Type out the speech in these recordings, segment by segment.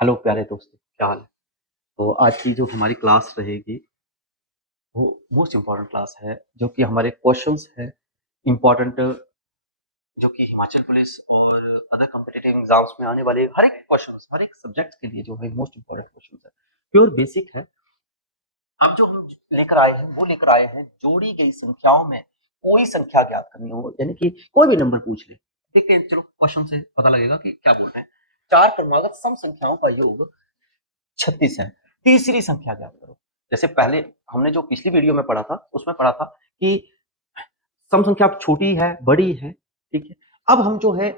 Hello प्यारे दोस्तों, क्या हाल है। तो आज की जो हमारी क्लास रहेगी वो मोस्ट इम्पॉर्टेंट क्लास है, जो कि हमारे क्वेश्चंस है इम्पॉर्टेंट, जो कि हिमाचल पुलिस और अदर कॉम्पिटिटिव एग्जाम्स में आने वाले हर एक क्वेश्चंस, हर एक सब्जेक्ट के लिए जो है मोस्ट इम्पॉर्टेंट क्वेश्चंस है, प्योर बेसिक है। अब जो हम लेकर आए हैं वो लेकर आए हैं जोड़ी गई संख्याओं में कोई संख्या ज्ञात करनी हो, यानी कि कोई भी नंबर पूछ ले। ठीक है, चलो क्वेश्चन से पता लगेगा कि क्या बोल रहे हैं। चार क्रमागत सम संख्याओं का योग 36 है। तीसरी संख्या ज्ञात करो। जैसे पहले हमने जो पिछली वीडियो में पढ़ा था उसमें पढ़ा था कि सम संख्या छोटी है, बड़ी है, ठीक है। अब हम जो है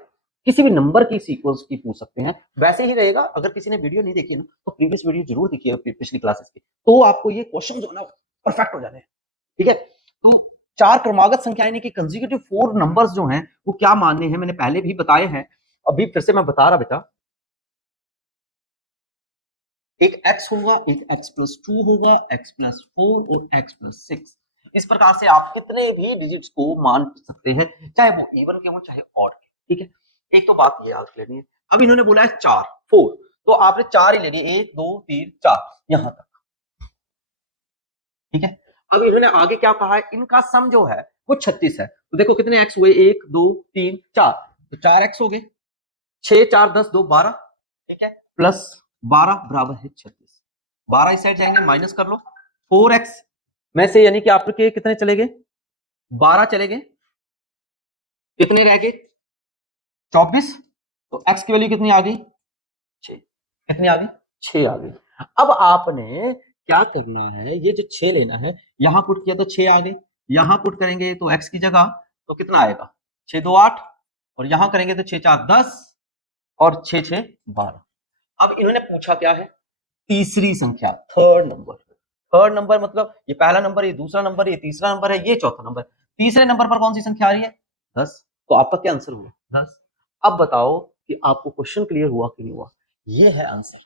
किसी भी नंबर की सीक्वेंस की पूछ सकते हैं। वैसे ही रहेगा, अगर किसी ने वीडियो नहीं देखी है ना तो प्रीवियस वीडियो जरूर देखिए पिछली क्लासेस की, तो आपको ये क्वेश्चन जो है ना परफेक्ट हो जाने हैं। ठीक है, तो चार क्रमागत संख्या यानी कि कंसेक्यूटिव फोर नंबर्स जो हैं वो क्या मानने हैं, मैंने पहले भी बताए हैं, अभी फिर से मैं बता रहा बेटा। एक x होगा, एक x+2 होगा, x+4 और x+6। इस प्रकार से आप कितने भी डिजिट्स को मान सकते हैं, चाहे वो इवन के हो चाहे ऑड के। ठीक है, एक तो बात ये याद लेनी है। अब इन्होंने बोला है चार, फोर, तो आपने चार ही लेनी है, 1 2 3 4 यहां तक। ठीक है, अब इन्होंने आगे क्या कहा है, इनका सम जो है वो 36 है। तो देखो कितने x हुए, 1 2 3 4, तो 4x हो गए, 6 4 10 2 12। ठीक है, प्लस 12 बराबर है 36। 12 इस साइड जाएंगे, माइनस कर लो 4x में से, यानी कि आपके कितने चले गए, 12 चले गए, कितने रह गए 24। तो x की वैल्यू कितनी आ गई, 6। कितनी आ गई, 6 आ गई। अब आपने क्या करना है, ये जो 6 लेना है, यहां पुट किया तो 6 आ गए, यहां पुट करेंगे तो x की जगह तो कितना आएगा, 6 2 8, और यहां करेंगे तो 6 4 10 और 6 6 12। अब इन्होंने पूछा क्या है, तीसरी संख्या, थर्ड नंबर। थर्ड नंबर मतलब ये पहला नंबर, ये दूसरा नंबर, ये तीसरा नंबर है, ये चौथा नंबर। तीसरे नंबर पर कौन सी संख्या आ रही है, 10। तो आपका क्या आंसर हुआ, 10। अब बताओ कि आपको क्वेश्चन क्लियर हुआ कि नहीं हुआ। ये है आंसर,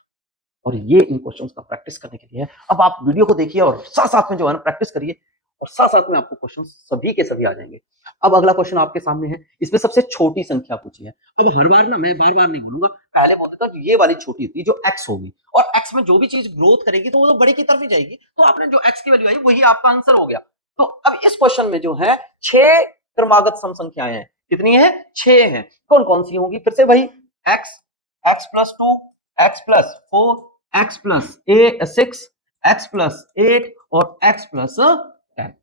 और ये इन क्वेश्चंस का प्रैक्टिस करने के लिए है। अब आप वीडियो को देखिए और साथ साथ में जो है ना प्रैक्टिस करिए, और साथ साथ में आपको क्वेश्चन सभी के सभी आ जाएंगे। अब अगला क्वेश्चन आपके सामने है, इसमें सबसे छोटी संख्या पूछी है। अब हर बार ना मैं बार बार नहीं बोलूंगा, पहले बोलते था ये वाली छोटी होती है जो एक्स होगी, और एक्स में जो भी चीज ग्रोथ करेगी तो वो तो बड़ी की तरफ ही जाएगी, तो आपने जो एक्स की वैल्यू आई वही आपका आंसर हो गया। तो अब इस क्वेश्चन में जो है 6 क्रमागत सम संख्याएं हैं, कितनी है, 6 हैं। कौन कौन सी होंगी, फिर से वही x, x+2, x+4, x+6, x+8 और x+10।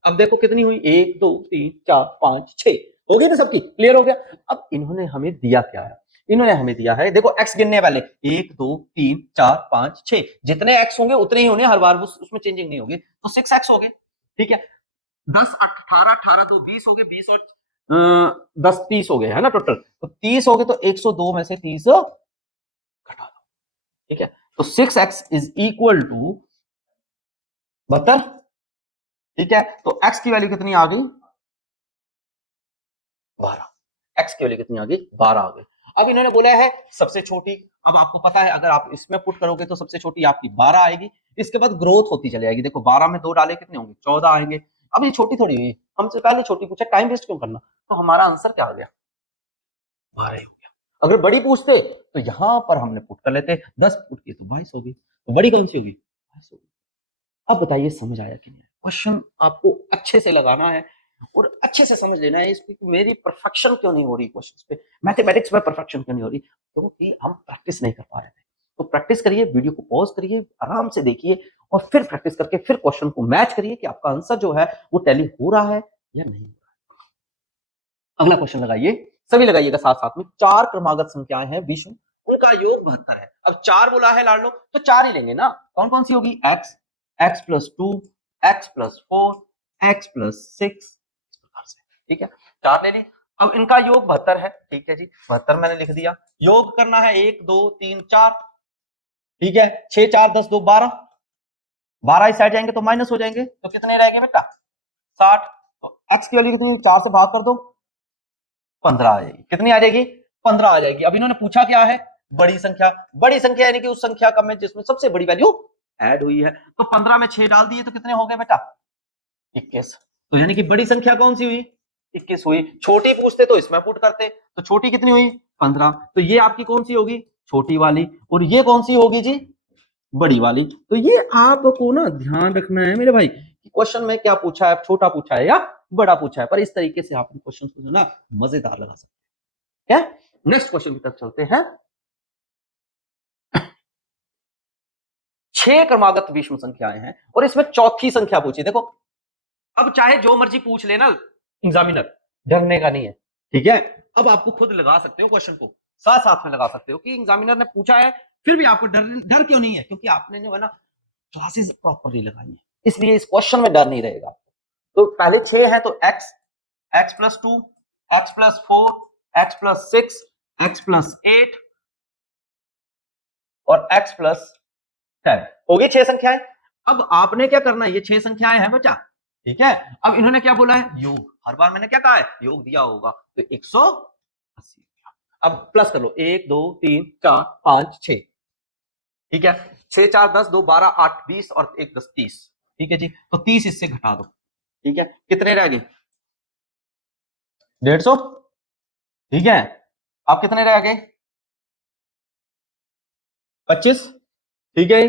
अब देखो कितनी हुई, 1 2 3 4 5 6 हो गई ना, सबकी क्लियर हो गया। अब इन्होंने हमें दिया क्या है, इन्होंने हमें दिया है, देखो x गिनने वाले 1 2 3 4 5 6, जितने x होंगे उतने ही होंगे हर बार, उसमें चेंजिंग नहीं होगी, तो 6x हो गए। ठीक है, 10 18 18 2 20 हो गए, 20 और 10 30 हो गए, है ना टोटल, तो 30 हो गए, तो 102 में से 30 घटा दो। ठीक है, तो 6x इज इक्वल टू 72। ठीक है, तो x की वैल्यू कितनी आ गई, 12। x की वैल्यू कितनी आ गई, 12 आ गई। अब इन्होंने बोला है सबसे छोटी। अब आपको पता है अगर आप इसमें पुट करोगे तो सबसे छोटी आपकी 12 आएगी, इसके बाद ग्रोथ होती चली जाएगी। देखो 12 में 2 डाले कितने होंगे, 14 आएंगे। अब ये छोटी थोड़ी हुई, हमसे पहले छोटी पूछा, टाइम वेस्ट क्यों करना, तो हमारा आंसर क्या आ गया, 12 हो गया। अगर बड़ी पूछते तो यहां पर हमने पुट कर लेते, 10 पुट किए तो 22 होगी, तो बड़ी कौन सी होगी, 22 होगी। अब बताइए समझ आया कि नहीं, क्वेश्चन आपको अच्छे से लगाना है और अच्छे से समझ लेना है इसकी, मेरी परफेक्शन क्यों नहीं हो रही क्वेश्चंस पे, मैथमेटिक्स में परफेक्शन क्यों नहीं हो रही, क्योंकि हम प्रैक्टिस नहीं कर पा रहे थे। तो प्रैक्टिस करिए, वीडियो को पॉज करिए, आराम से देखिए, और फिर प्रैक्टिस करके फिर क्वेश्चन को मैच करिए कि आपका आंसर जो है वो टैली हो रहा है या नहीं हो रहा है। अगला क्वेश्चन लगाइए, सभी लगाइएगा साथ साथ में। चार क्रमागत संख्याएं हैं विषम, उनका योग 72 है। अब चार बोला है लाडलो, तो चार ही लेंगे ना, कौन कौन सी होगी, x, x+2, x+4, x+6, इस प्रकार से। ठीक है, चार ले ली। अब इनका योग 72 है, ठीक है जी, 72 मैंने लिख दिया। योग करना है 1 2 3 4, ठीक है, 6 4 10 2 12, 12 इस साइड जाएंगे तो माइनस हो जाएंगे, तो कितने रहेंगे बेटा, 60। तो x की वैल्यू कितनी, 4 से भाग कर दो, 15 आ जाएगी। कितनी आ जाएगी, 15 आ जाएगी। अब इन्होंने पूछा क्या है, बड़ी संख्या। बड़ी संख्या यानी कि उस संख्या का में जिसमें सबसे बड़ी वैल्यू ऐड हुई है, तो 15 में 6 डाल दिए तो कितने हो गए बेटा, 21। तो यानी कि बड़ी संख्या कौन सी हुई, 21 हुई। छोटी पूछते तो इसमें पुट करते, तो छोटी कितनी हुई, 15, तो ये आपकी कौन सी होगी, छोटी वाली, और ये कौन सी होगी जी, बड़ी वाली। तो ये आपको ना ध्यान रखना है मेरे भाई कि क्वेश्चन में क्या पूछा है, छोटा पूछा है या बड़ा पूछा है, पर इस तरीके से आप क्वेश्चन को जो ना मजेदार लगा सकते हैं। नेक्स्ट क्वेश्चन की तरफ चलते हैं। 6 क्रमागत विषम संख्याएं हैं और इसमें चौथी संख्या पूछी। देखो अब चाहे जो मर्जी पूछ लेना एग्जामिनर, डरने का नहीं है, ठीक है। अब आपको खुद लगा सकते हो क्वेश्चन को, साथ साथ में लगा सकते हो कि एग्जामिनर ने पूछा है, फिर भी आपको डर क्यों नहीं है, क्योंकि आपने जो है ना क्लासेस प्रॉपरली लगाई है, इसलिए इस क्वेश्चन में डर नहीं रहेगा। तो पहले 6 है तो x, x+2, x+4, x+6, x+8 और x+10 हो गई 6 संख्याएं। अब आपने क्या करना है, ये 6 संख्याएं हैं बच्चा, ठीक है। अब इन्होंने क्या बोला है, योग, हर बार मैंने क्या कहा है, योग दिया होगा, तो 180। अब प्लस कर लो, 1 2 3 4 5 6, ठीक है। 6 4 10 2 12 8 20 और 1 10 30, ठीक है जी। तो 30 इससे घटा दो, ठीक है, कितने रह गए, 150, ठीक है। अब कितने रह गए, 25, ठीक है।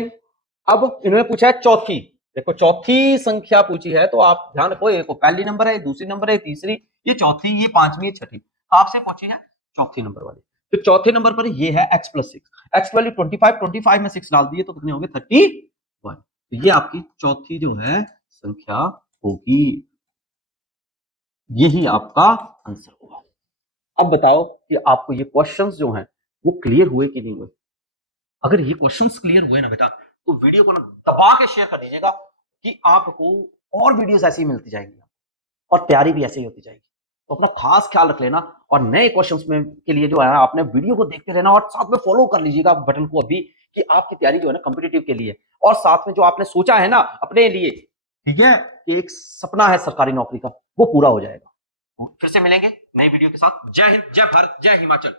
अब इन्होंने पूछा है चौथी, देखो चौथी संख्या पूछी है, तो आप ध्यान रखो, एक पहली नंबर है, दूसरी नंबर है, तीसरी, ये चौथी, ये पांचवी, ये छठी, आपसे पूछी है चौथी नंबर वाली। तो चौथे नंबर पर ये है x+6, x वाली 25, 25 में 6 डाल दिए तो कितने हो गए 31। तो ये आपकी चौथी जो है संख्या होगी, यही आपका आंसर होगा। अब बताओ कि आपको ये क्वेश्चंस जो हैं वो क्लियर हुए कि नहीं हुए। अगर ये क्वेश्चंस क्लियर हुए ना बेटा, तो वीडियो को ना दबा के शेयर कर दीजिएगा कि आपको और वीडियोस ऐसी मिलती जाएंगी और तैयारी भी ऐसे ही होती जाएगी। तो अपना खास ख्याल रख लेना, और नए क्वेश्चंस में के लिए जो है आपने वीडियो को देखते रहना और साथ में फॉलो कर लीजिएगा बटन को अभी, कि आपकी तैयारी जो है ना कॉम्पिटिटिव के लिए, और साथ में जो आपने सोचा है ना अपने लिए, ठीक है, कि एक सपना है सरकारी नौकरी का, वो पूरा हो जाएगा। फिर से मिलेंगे नई वीडियो के साथ। जय हिंद, जय भारत, जय हिमाचल।